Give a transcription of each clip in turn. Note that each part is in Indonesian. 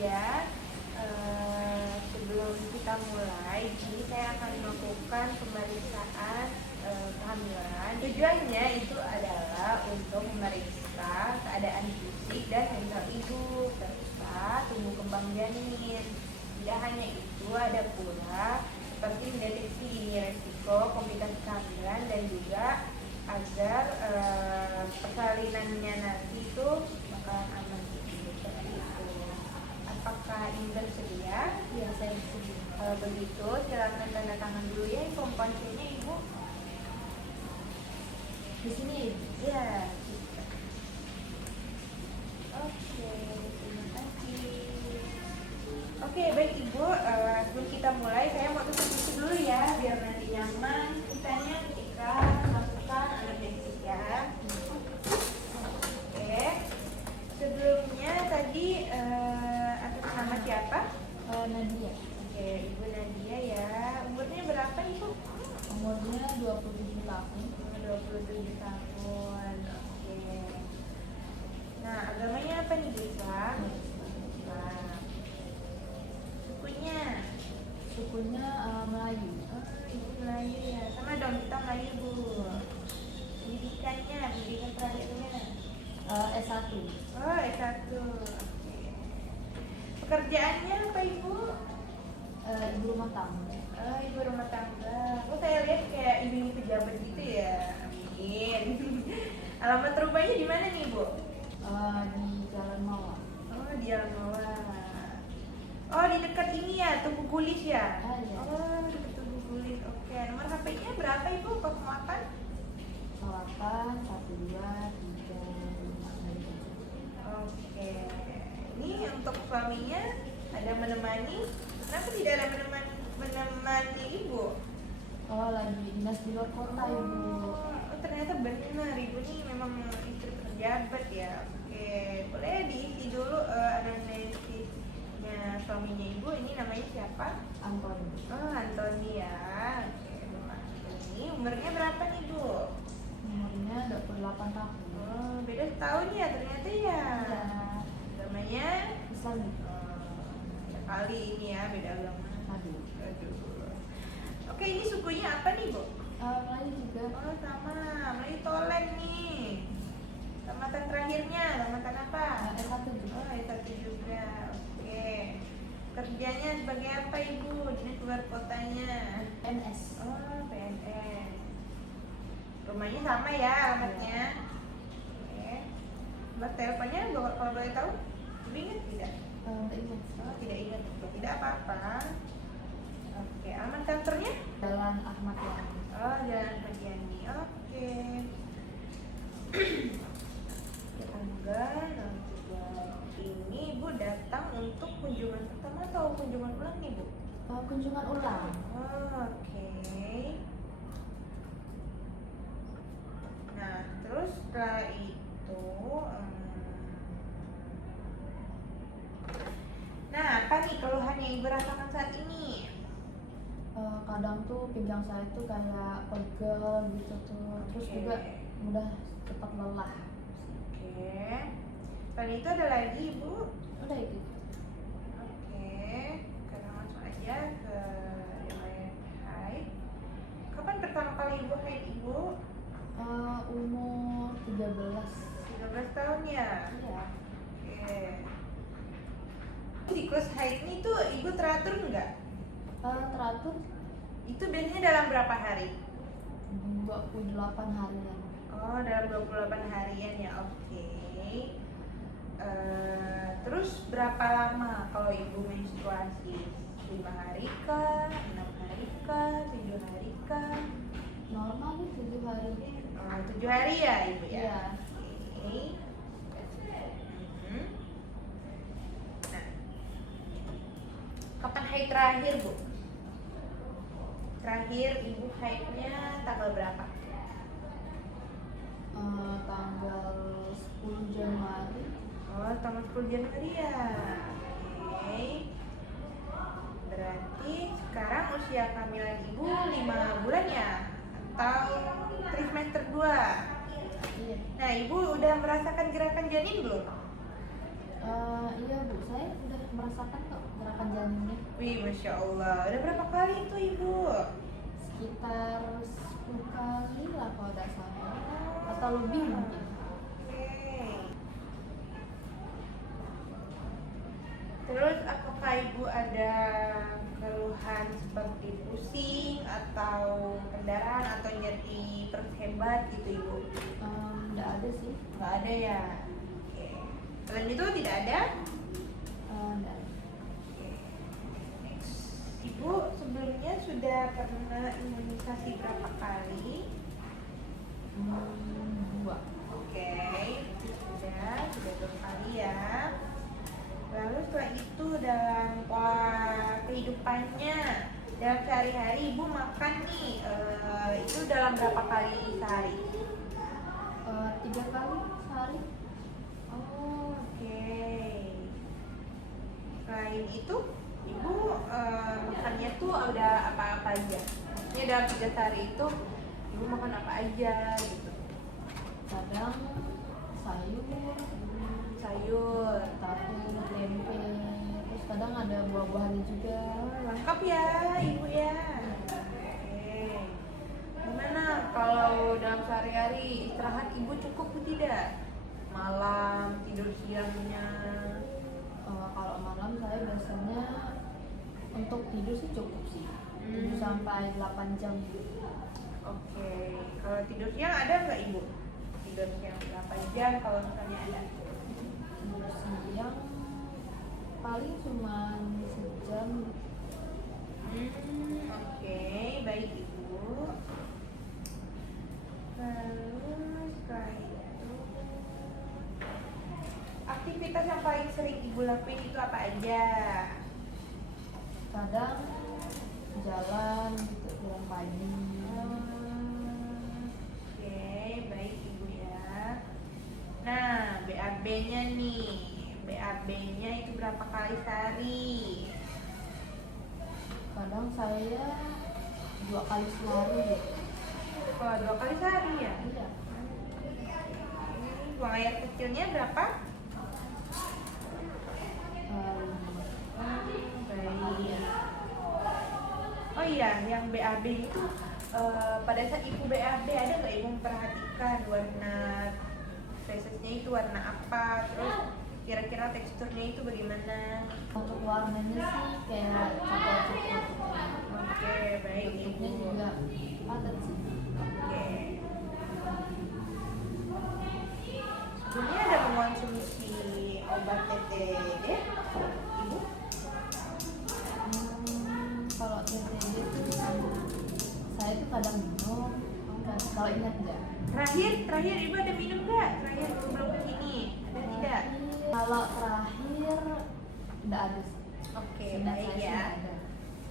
ya. Sebelum kita mulai, jadi saya akan melakukan pemeriksaan kehamilan. Tujuannya itu adalah untuk memeriksa keadaan fisik dan mental ibu serta tumbuh kembang janin. Tidak hanya itu, ada pula seperti mendeteksi dini resiko komplikasi kehamilan dan juga agar persalinannya nanti itu bakalan aman gitu. Apakah ini bersedia? Ya, saya bersedia. Kalau begitu, silakan tanda tangan dulu ya info konsennya ibu. Di sini. Ya. Oke, terima kasih. Oke, baik ibu. Sebelum kita mulai, saya mau tutup pintu dulu ya, biar nanti nyaman kitanya ketika masukkan anamnesis ya. Oke. Sebelumnya tadi atas nama siapa? Nadia. Oke, Ibu Nadia ya. Umurnya berapa Ibu? Umurnya 27 tahun. 27 tahun. Oke. Nah, agamanya apa nih, Islam? Islam. Sukunya? Sukunya Melayu. Oh, Ibu Melayu ya. Sama dong, kita Melayu, Bu. Pendidikan terakhirnya? S1. Oh, S1. Oke. Pekerjaannya apa, Ibu? Ibu rumah tangga. Oh, ibu rumah tangga. Oh, saya lihat kayak ibu pejabat gitu ya. Amin. Alamat rumahnya di mana nih, Bu? Di Jalan Mawar. Oh, di Jalan Mawar. Oh, di dekat ini ya, Tugu Gulis ya? Iya. Oh, dekat Tugu Gulis. Oke, nomor HP-nya berapa, Ibu? 08? 8, 12, 3, 5, 6. Oke. Ini untuk suaminya ada menemani. Kenapa tidak ada menemani Ibu? Oh, lagi dinas di luar kota, Ibu. Oh, ternyata benar Ibu nih memang istri pejabat ya. Oke, boleh diisi dulu anamnesisnya suaminya Ibu. Ini namanya siapa? Antoni. Oh, Antoni ya. Oke, ini umurnya berapa nih Bu? Umurnya 28 tahun. Oh, beda setahun ya ternyata ya. Iya. Agamanya Islam. kali ini ya beda agama. Aduh. Oke, ini sukunya apa nih Bu? Melayu juga. Oh, sama Melayu Tolen nih. Tamatan terakhirnya, tamatan apa? S1 juga. Oh, S1 juga. Oke. Kerjanya sebagai apa Ibu? Dinas luar kotanya. PNS. Oh, PNS. Rumahnya sama ya alamatnya. Oke. Nomor teleponnya kalau boleh tahu? Ibu ingat tidak? Tidak ingat. Oh, tidak ingat. Tidak apa-apa. Oke, alamat kantornya? Jalan Ahmad Yani. Oh, Jalan Padiani. Oke. Tanggal ini Ibu datang untuk kunjungan pertama atau kunjungan ulang nih Bu? Kunjungan ulang. Oh, oke. Nah, terus setelah itu nah, apa nih keluhan yang Ibu rasakan saat ini? Kadang tuh pinggang saya tuh kayak pegel gitu tuh. Terus Oke. juga mudah cepat lelah. Oke. Selain itu ada lagi Ibu? Udah itu. Oke, sekarang langsung aja ke riwayat haid. Kapan pertama kali Ibu haid Ibu? Umur 13. 13 tahun ya? Iya. Oke. Siklus haid ini tuh Ibu teratur nggak? Teratur Itu biasanya dalam berapa hari? 28 harian. Oh, dalam 28 harian ya, oke. Terus berapa lama kalau Ibu menstruasi? 5 hari kah? 6 hari kah? 7 hari kah? Normal nih 7 hari. 7 hari ya Ibu ya? Iya. Oke. Nah, kapan haid terakhir Bu? Terakhir Ibu haidnya tanggal berapa? Tanggal 10 Januari. Oh, tanggal 10 Januari ya. Oke. Berarti sekarang usia kehamilan Ibu 5 bulan ya? Atau trimester 2? Iya. Nah, Ibu udah merasakan gerakan janin belum? Iya Bu, saya udah merasakan kok gerakan jalannya. Wih, Masya Allah. Udah berapa kali itu Ibu? Sekitar 10 kali lah kalau tidak salah, atau lebih mungkin. Oke. Terus apakah Ibu ada keluhan seperti pusing atau pendarahan atau nyeri perut hebat gitu Ibu? Nggak ada sih. Nggak ada ya? Oke. Selain itu tidak ada? Nggak ada. Oke. Next. Ibu sebelumnya sudah pernah imunisasi berapa kali? 2. Oke, sudah 2 kali ya. Lalu setelah itu dalam pola kehidupannya, dalam sehari-hari Ibu makan nih, itu dalam berapa kali sehari? 3 kali sehari. Oh, oke. Selain itu, Ibu makannya tuh udah apa-apa aja? Maksudnya dalam 3 hari itu Ibu makan apa aja gitu? Kadang sayur, tahu, tempe, terus kadang ada buah-buahannya juga. Lengkap ya Ibu ya. Oke. Gimana kalau dalam sehari-hari istirahat Ibu cukup atau tidak? Malam tidur siangnya? Kalau malam saya biasanya untuk tidur sih cukup sih, 7 sampai 8 jam. Oke. Kalau tidur siang ada nggak Ibu? Tidur siang berapa jam kalau misalnya ada? Tidur siang paling cuma sejam. Oke, baik Ibu. Lalu setelah itu, aktivitas yang paling sering Ibu lakuin itu apa aja? Kadang jalan gitu, jalan pagi. Oke, baik Ibu ya. Nah, BAB-nya nih. BAB-nya itu berapa kali sehari? Kadang saya 2 kali sehari gitu. Oh, 2 kali sehari ya? Iya. Buang air kecilnya berapa? Baik. Oh iya, yang BAB itu pada saat Ibu BAB ada nggak Ibu memperhatikan warna fesesnya itu warna apa? Terus kira-kira teksturnya itu bagaimana? Untuk warnanya sih kayak coklat-coklat. Oke, baik Bentuknya Ibu. juga padat sih. Oke. Sebelumnya ada mengonsumsi obat TTD, Ibu? Kalau TTD tuh saya tuh kadang minum, kalau ingat enggak. Terakhir Ibu ada minum nggak? Terakhir sebelum kesini ada tidak? Kalau terakhir enggak ada sih. Oke, Seingat baik saya sih ya. nggak ada.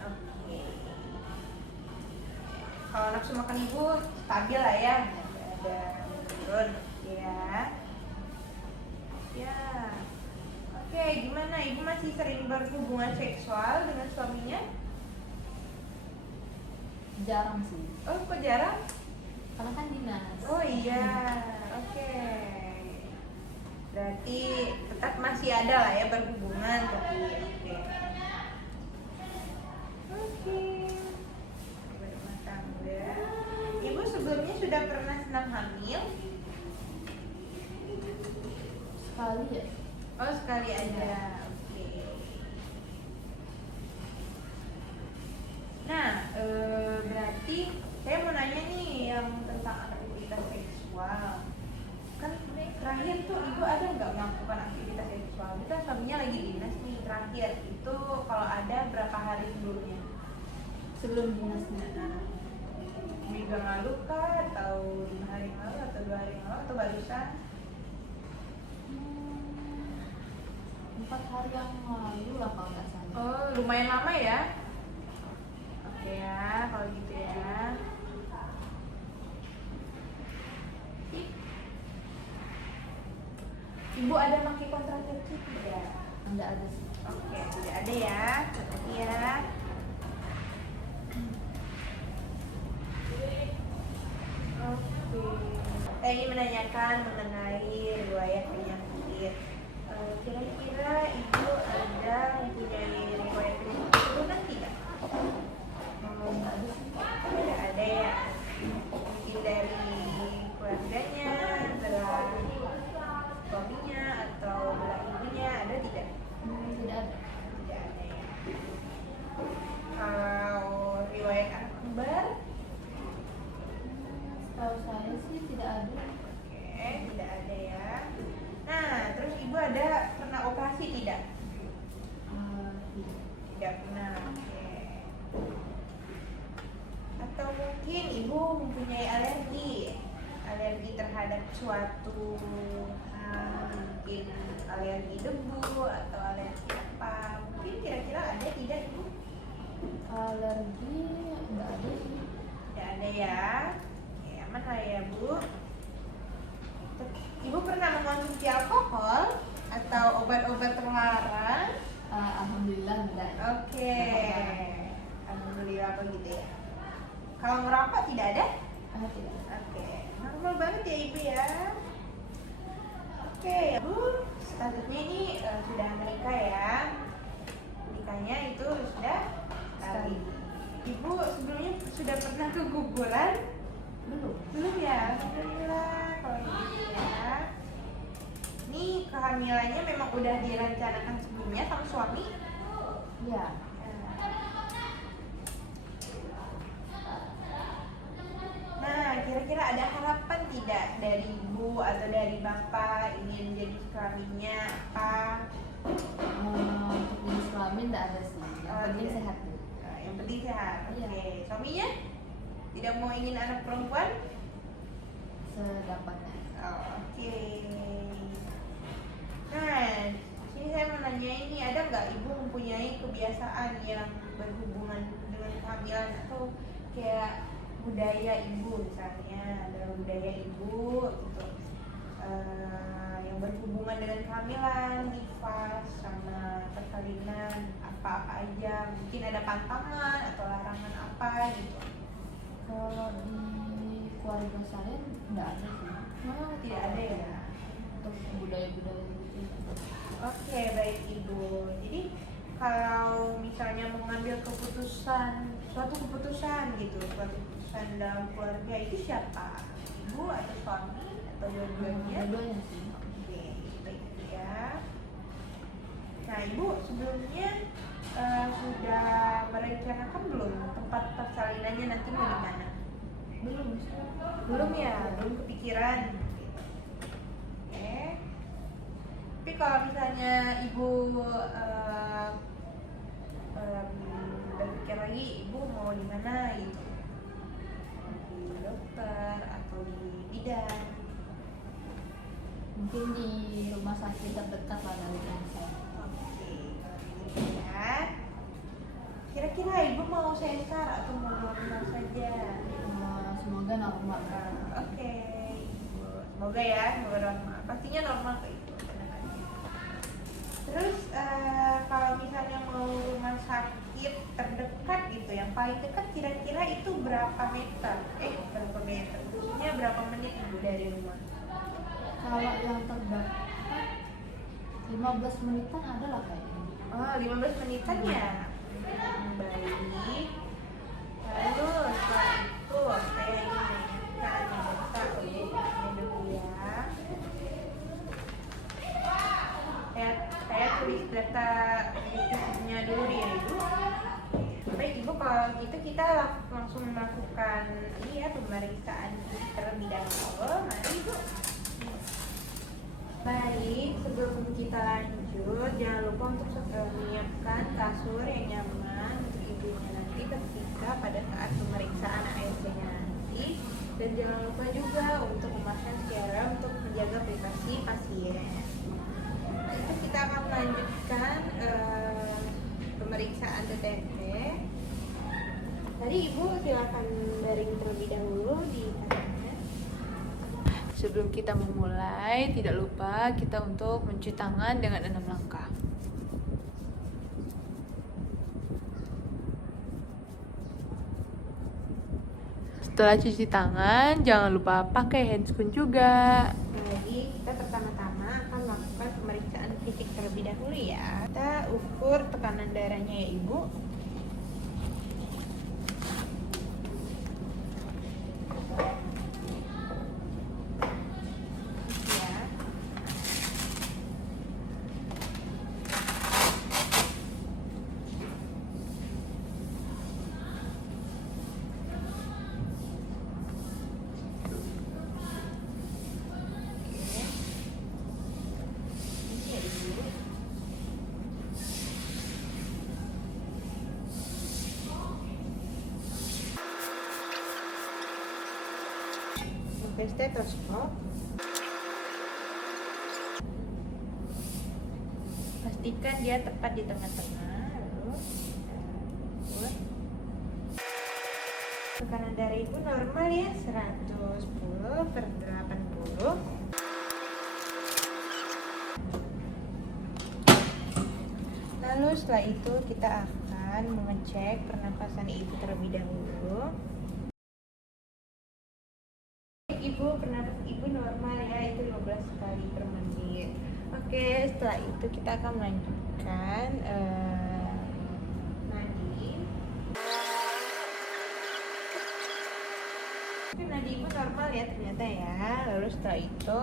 Oke. Kalau nafsu makan Ibu stabil lah ya, nggak ada turun ya. Ya. Oke, gimana? Ibu masih sering berhubungan seksual dengan suaminya? Jarang sih, Oh, kok jarang? karena kan dinas. Oh iya, oke. Berarti tetap masih ada lah ya berhubungan tapi oke. Oke. Berumah tangga. Ibu sebelumnya sudah pernah senam hamil? Sekali ya. Oh, sekali aja. Oke. Nah, berarti saya mau nanya nih yang tentang aktivitas seksual. Kan terakhir tuh Ibu ada nggak melakukan aktivitas seksual? Kita suaminya lagi dinas nih, terakhir itu kalau ada berapa hari sebelumnya? Sebelum dinasnya. Minggu yang lalu kah? Atau 5 hari yang lalu? Atau 2 hari yang lalu? Atau barusan? 4 hari yang lalu lah kalau nggak salah. Oh, lumayan lama ya? Oke ya, kalau gitu ya. Ibu ada pakai kontrasepsi tidak? Nggak ada sih. Oke, tidak ada ya. Berarti ya. Oke. Saya ingin menanyakan mengenai riwayat penyakit. Kira-kira ada. Oke, tidak ada ya. Nah, terus ibu ada pernah operasi tidak? Tidak. Tidak pernah. Oke. Atau mungkin ibu mempunyai alergi terhadap suatu hal, mungkin alergi debu atau alergi apa? Mungkin kira-kira ada tidak ibu? Alergi nggak ada sih. Tidak ada ya. Oke, aman lah ya bu. Ibu pernah mengonsumsi alkohol atau obat-obat terlarang? Alhamdulillah enggak. Oke. Alhamdulillah begitu ya. Kalau merokok tidak ada? Tidak. Oke. Normal banget ya ibu ya. Oke, ibu statusnya ini sudah menikah ya. Nikahnya itu sudah sekali. Ibu sebelumnya sudah pernah keguguran? Belum ya. Alhamdulillah kalau gitu ya. Ini kehamilannya memang udah direncanakan sebelumnya sama suami? Iya. Nah, kira-kira ada harapan tidak dari ibu atau dari bapak ingin jadi suaminya apa? Untuk jenis kelamin nggak ada sih. Yang penting Iya. sehat. Yang penting sehat. Iya. Oke. Suaminya tidak mau ingin anak perempuan? Sedapatnya. Oke. Nah, sini saya mau nanya ini, ada nggak ibu mempunyai kebiasaan yang berhubungan dengan kehamilan atau kayak budaya ibu misalnya, ada budaya ibu gitu yang berhubungan dengan kehamilan, nifas sama persalinan, apa-apa aja, mungkin ada pantangan atau larangan apa gitu? Kalau di keluarga saya nggak ada sih. Tidak ada ya. Untuk budaya-budaya gitu. Oke, baik ibu. Jadi kalau misalnya mengambil keputusan, suatu keputusan dalam keluarga itu siapa? Ibu atau suami atau dua-duanya? Dua-duanya sih. Oke, baik ya. Nah, ibu sebelumnya sudah merencanakan belum tempat persalinannya nanti mau di mana? Belum sih. Belum ya, belum kepikiran. Oke. Tapi kalau misalnya ibu berpikir lagi, ibu mau di mana gitu? Di dokter atau di bidan? Mungkin di rumah sakit terdekat lah dari saya. Oke, gitu ya. Kira-kira ibu mau sensar atau mau normal saja? Semoga normal. Oke, Ibu. Semoga ya, semoga normal. Pastinya normal kok itu. Terus kalau misalnya mau rumah sakit terdekat gitu, yang paling dekat kira-kira itu berapa meter? Berapa meter? Maksudnya berapa menit ibu dari rumah? Kalau yang terdekat 15 menitan ada lah kayaknya. Oh, 15 menitan ya? Baik. Lalu setelah itu saya ingin menanyakan data dulu ya. Saya tulis data objektifnya dulu ya ibu. Baik ibu, kalau gitu kita langsung melakukan ini ya, pemeriksaan terlebih dahulu. Mari ibu. Baik, sebelum kita lanjut, jangan lupa untuk menyiapkan kasur yang nyaman untuk ibunya nanti ketika pada saat pemeriksaan ART-nya nanti. Dan jangan lupa juga untuk memasang secara untuk menjaga privasi pasien. Nah, itu kita akan melanjutkan pemeriksaan DTP. Tadi ibu silakan baring terlebih dahulu di kasurnya. Sebelum kita memulai, tidak lupa kita untuk mencuci tangan dengan 6 langkah. Setelah cuci tangan, jangan lupa pakai handscoon juga. Jadi kita pertama-tama akan melakukan pemeriksaan fisik terlebih dahulu ya. Kita ukur tekanan darahnya ya ibu. memakai stetoskop. Pastikan dia tepat di tengah-tengah. Lalu tekanan darah ibu normal ya, 110/80. Lalu setelah itu kita akan mengecek pernapasan ibu terlebih dahulu. Ibu, pernapas ibu normal ya, itu 15 kali per menit. Oke, setelah itu kita akan melanjutkan nadi. Oke, nadi ibu normal ya ternyata ya. Lalu setelah itu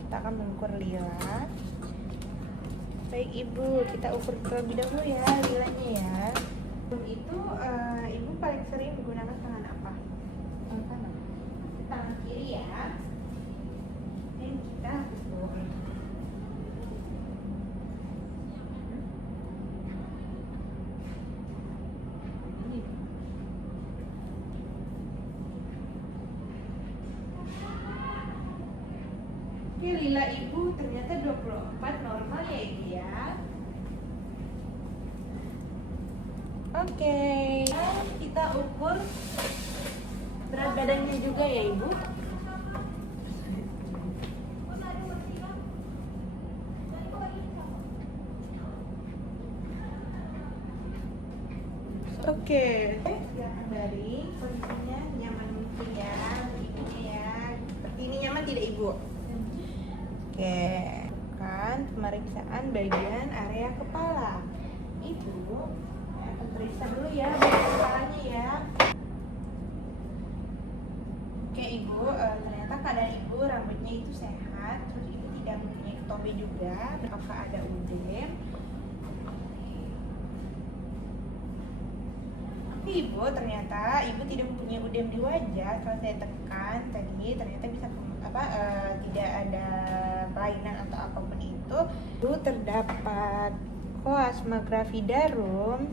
kita akan mengukur lila. Baik ibu, kita ukur terlebih dahulu ya lilanya ya. Itu ibu paling sering menggunakan tangan apa? Tangan kanan. Tangan kiri ya. Dan kita ukur. Oke, lila ibu ternyata 24 normal ya ibu ya. Oke, kita ukur berat badannya juga ya ibu. Oke, ya kembali kondisinya nyaman mungkin ya ibunya ya. Seperti ini nyaman tidak ibu? Oke, kan pemeriksaan bagian area kepala. Ibu akan periksa dulu ya bagian kepalanya ya. Oke ibu, ternyata keadaan ibu rambutnya itu sehat, terus ibu tidak mempunyai ketobe juga. Apakah ada udem? Ibu, ternyata ibu tidak mempunyai udem di wajah. Setelah saya tekan tadi, ternyata bisa tidak ada kelainan atau apapun itu. Ibu terdapat koasma gravidarum.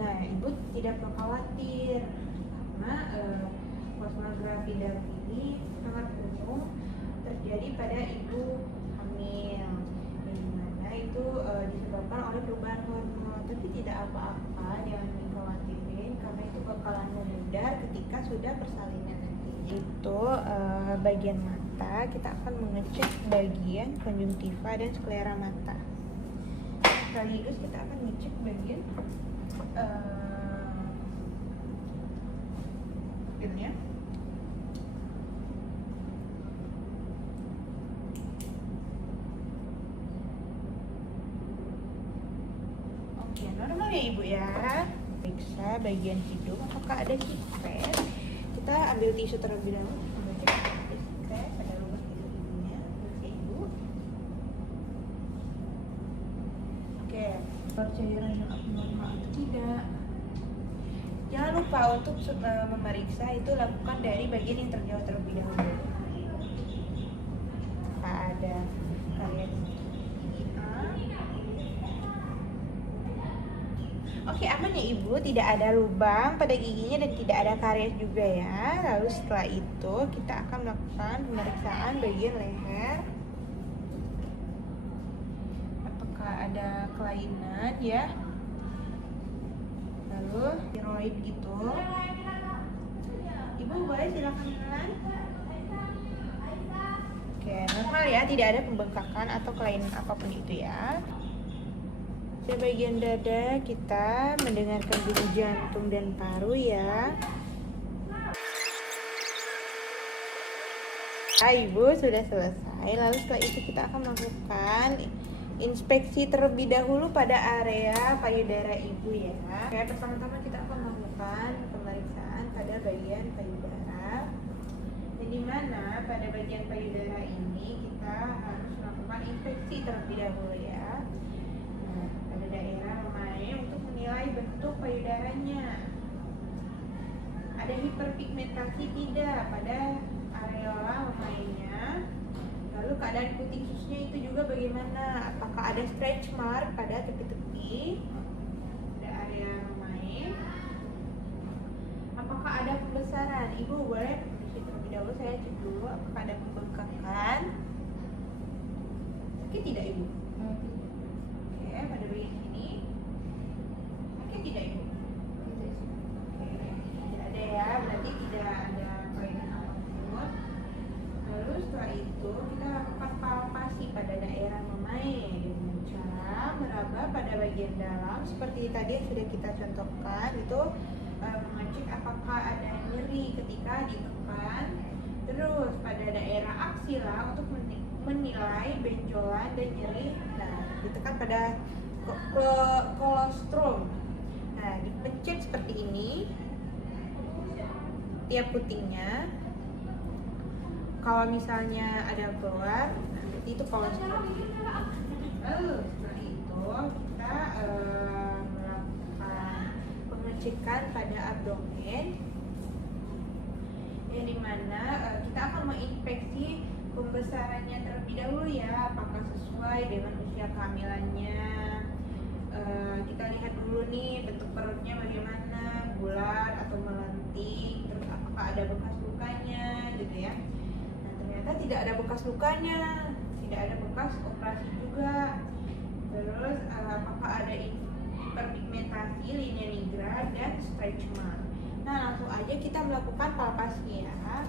Nah, ibu tidak perlu khawatir karena koasma gravidarum ini sangat umum terjadi pada ibu hamil, di mana itu disebabkan oleh perubahan hormon. Tapi tidak apa-apa, jangan dikhawatirin karena itu bakalan memudar ketika sudah persalinan nanti. Itu bagian mata, kita akan mengecek bagian konjungtiva dan sklera mata. Sekaligus kita akan mengecek bagian pupilnya. Oke, normal ya ibu ya. Periksa bagian hidung apakah ada cipres. Kita ambil tisu terlebih dahulu, cek ada cipres pada lubang hidung ibunya. Oke ibu. Oke, cairan yang abnormal atau tidak. Jangan lupa untuk memeriksa itu lakukan dari bagian yang terjauh terlebih dahulu. Apa ada kalian? Oke, aman ya ibu, tidak ada lubang pada giginya dan tidak ada karies juga ya. Lalu setelah itu kita akan melakukan pemeriksaan bagian leher. Apakah ada kelainan ya? Lalu tiroid gitu. Ibu boleh silakan jalan. Oke, normal ya, tidak ada pembengkakan atau kelainan apapun itu ya. Di bagian dada kita mendengarkan bunyi jantung dan paru ya. Ibu sudah selesai. Lalu setelah itu kita akan melakukan inspeksi terlebih dahulu pada area payudara ibu ya. Oke, pertama-tama kita akan melakukan pemeriksaan pada bagian payudara. Dan di mana pada bagian payudara ini kita harus melakukan inspeksi terlebih dahulu ya. Nah, pada daerah romae untuk menilai bentuk payudaranya. Ada hiperpigmentasi tidak pada areola romaenya? Lalu keadaan puting susunya itu juga bagaimana? Apakah ada stretch mark pada tepi-tepi pada area romae? Apakah ada pembesaran? Ibu boleh dahulu saya cek dulu apakah ada pembengkakan. Sakit tidak ibu? Oke, pada bagian sini sakit tidak ibu? Oke, tidak ada ya, berarti tidak ada kelainan apapun. Lalu setelah itu kita lakukan palpasi pada daerah memain dengan cara meraba pada bagian dalam seperti tadi yang sudah kita contohkan itu, mengecek apakah ada nyeri ketika ditekan. Terus pada daerah aksila untuk menilai benjolan dan nyeri, nah ditekan pada kolostrum. Nah dipencet seperti ini tiap putingnya. Kalau misalnya ada keluar, nah, berarti itu kolostrum. Lalu setelah itu kita melakukan pengecekan pada abdomen, yang dimana kita akan menginspeksi pembesarannya terlebih dahulu ya, apakah sesuai dengan usia kehamilannya. Kita lihat dulu nih bentuk perutnya bagaimana, bulat atau melenting, terus apakah ada bekas lukanya gitu ya. Nah ternyata tidak ada bekas lukanya, tidak ada bekas operasi juga. Terus apakah ada hiperpigmentasi, linea nigra, dan stretch mark. Nah langsung aja kita melakukan palpasi ya. Nah,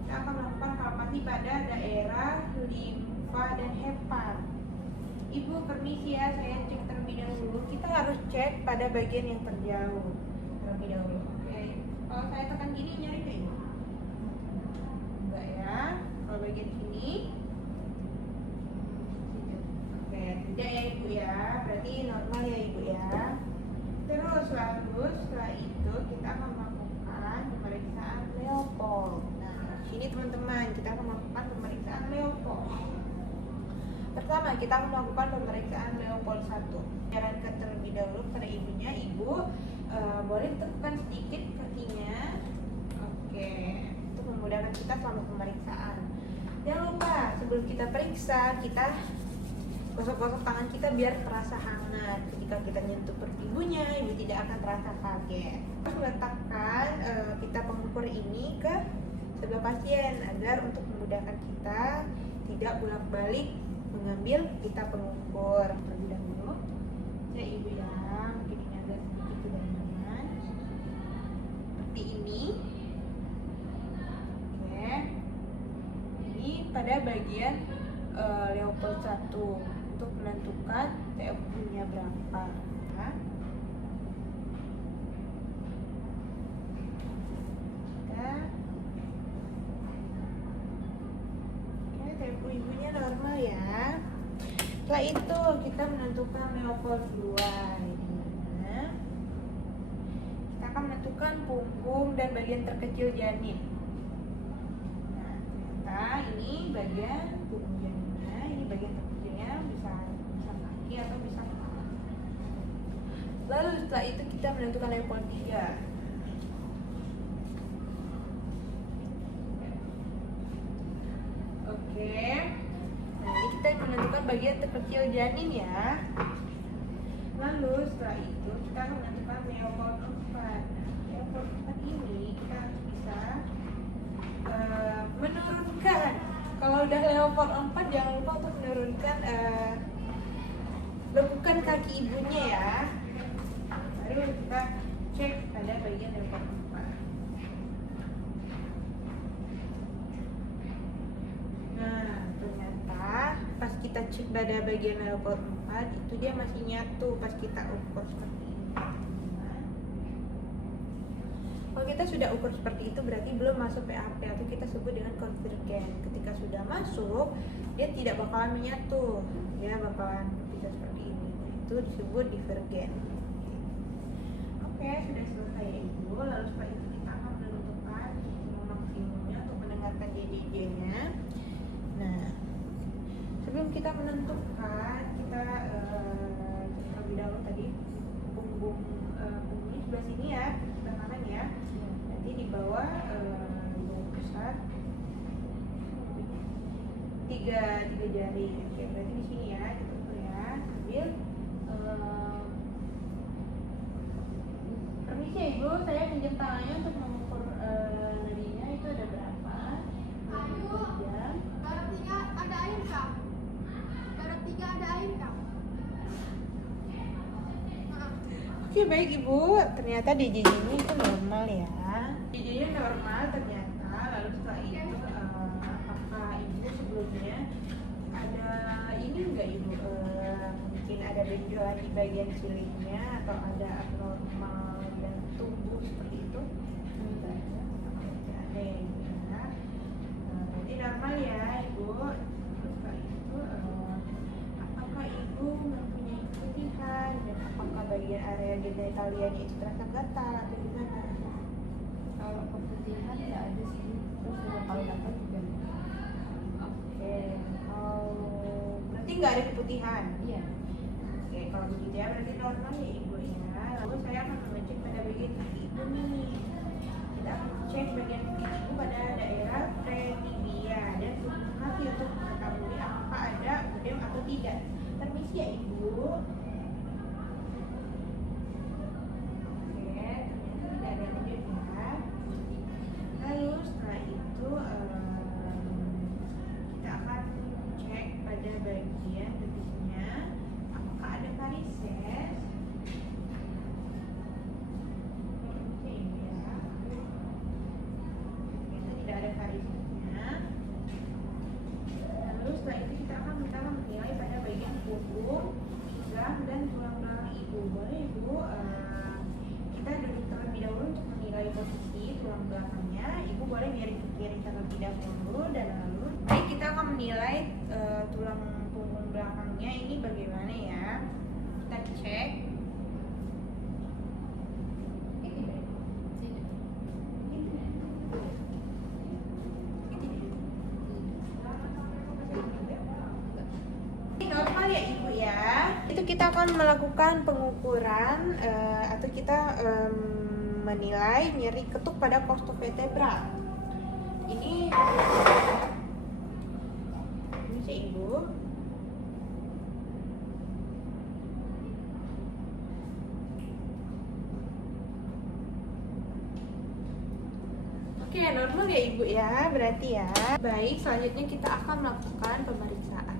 kita akan melakukan palpasi pada daerah limfa dan hepar. Ibu permisi ya, saya cek terlebih dahulu. Kita harus cek pada bagian yang terjauh terlebih dahulu. Oke, kalau saya tekan gini nyari nggak ibu? Enggak ya. Kalau bagian sini, oke tidak ya ibu ya. Berarti normal ya ibu ya. Terus lalu setelah itu kita akan melakukan pemeriksaan Leopold. Nah sini teman-teman kita akan melakukan pemeriksaan Leopold. Pertama kita akan melakukan pemeriksaan Leopold 1. Sarankan terlebih dahulu pada ibunya, ibu boleh tekan sedikit kakinya. Oke, untuk memudahkan kita selama pemeriksaan. Jangan lupa sebelum kita periksa, kita gosok-gosok tangan kita biar terasa hangat. Ketika kita nyentuh perut ibunya, ibu tidak akan terasa kaget. Terus letakkan pita pengukur ini ke sebelah pasien agar untuk memudahkan kita tidak bolak-balik mengambil pita pengukur. Terlebih dahulu, ya ibu ya, mungkin ini agak sedikit tidak nyaman. Seperti ini. Oke. Ini pada bagian Leopold 1 untuk menentukan TFU-nya berapa. Ya. Oke, TFU ibunya normal ya. Setelah itu kita menentukan Leopold 2. Dimana kita akan menentukan punggung dan bagian terkecil janin. Nah, ternyata ini bagian punggung janinnya, ini bagian terkecilnya bisa kaki atau bisa kepala. Lalu setelah itu kita menentukan Leopold 3. Oke. Nah, ini kita menentukan bagian terkecil janin ya. Lalu setelah itu kita akan menentukan Leopold 4. Leopold 4 ini kita harus bisa menurunkan. Kalau udah Leopold 4 jangan lupa untuk menurunkan lekukan kaki ibunya ya. Lalu kita cek pada bagian Leopold 4. Nah, ternyata pas kita cek pada bagian Leopold 4 itu dia masih nyatu pas kita ukur seperti ini. Kalau kita sudah ukur seperti itu berarti belum masuk PAP atau kita sebut dengan konvergen. Ketika sudah masuk, dia tidak bakalan menyatu, dia bakalan bisa seperti ini. Itu disebut divergen. Oke, sudah selesai ya ibu. Lalu setelah itu kita akan menentukan maksimumnya untuk mendengarkan JJJ-nya. Nah, sebelum kita menentukan, kita terlebih dahulu tadi punggung punggungnya sebelah sini ya, sebelah kanan ya. Nanti di bawah punggung pusat tiga jari. Oke, berarti di sini ya, kita tuh ya, ambil. Permisi ya ibu, saya pinjam tangannya untuk mengukur nadinya itu ada berapa? Oke, baik Ibu. Ternyata DJJ-nya itu normal ya. DJJ-nya normal ternyata. Lalu setelah itu apakah Ibu sebelumnya ada ini enggak Ibu? Mungkin ada benjolan di bagian silingnya atau ada abnormal dan tumbuh seperti itu? Tidak ada ya Ibu ya. Berarti normal ya Ibu. Terus setelah itu apakah Ibu mempunyai keputihan dan apakah bagian area genitalianya itu terasa gatal atau gimana? Kalau keputihan nggak ada sih, terus juga kalau gatal juga nggak. Oke, berarti nggak ada keputihan? Iya. Oke, kalau begitu ya berarti normal ya Ibu ya. Lalu saya akan mengecek pada bagian kaki Ibu nih. Kita akan cek bagian kaki Ibu pada daerah pretibia dan tubuh kaki untuk mengetahui apakah ada udem atau tidak. Permisi ya Ibu. Oke, ternyata tidak ada udem ya. Lalu setelah itu kita akan cek pada bagian betisnya apakah ada varises. Oke ya. Ternyata tidak ada varisesnya. Lalu setelah itu kita akan menilai pada bagian punggung, pinggang dan tulang belakang Ibu. Boleh Ibu kita duduk terlebih dahulu untuk menilai posisi tulang belakangnya. Ibu boleh miring ke kiri terlebih dahulu dan lalu baik kita akan menilai tulang punggung belakangnya ini bagaimana ya. Kita cek. Normal ya Ibu ya. Itu kita akan melakukan pengukuran atau kita menilai nyeri ketuk pada costovertebral. Ini sih Ibu. Oke, normal ya Ibu ya, berarti ya. Baik, selanjutnya kita akan melakukan pemeriksaan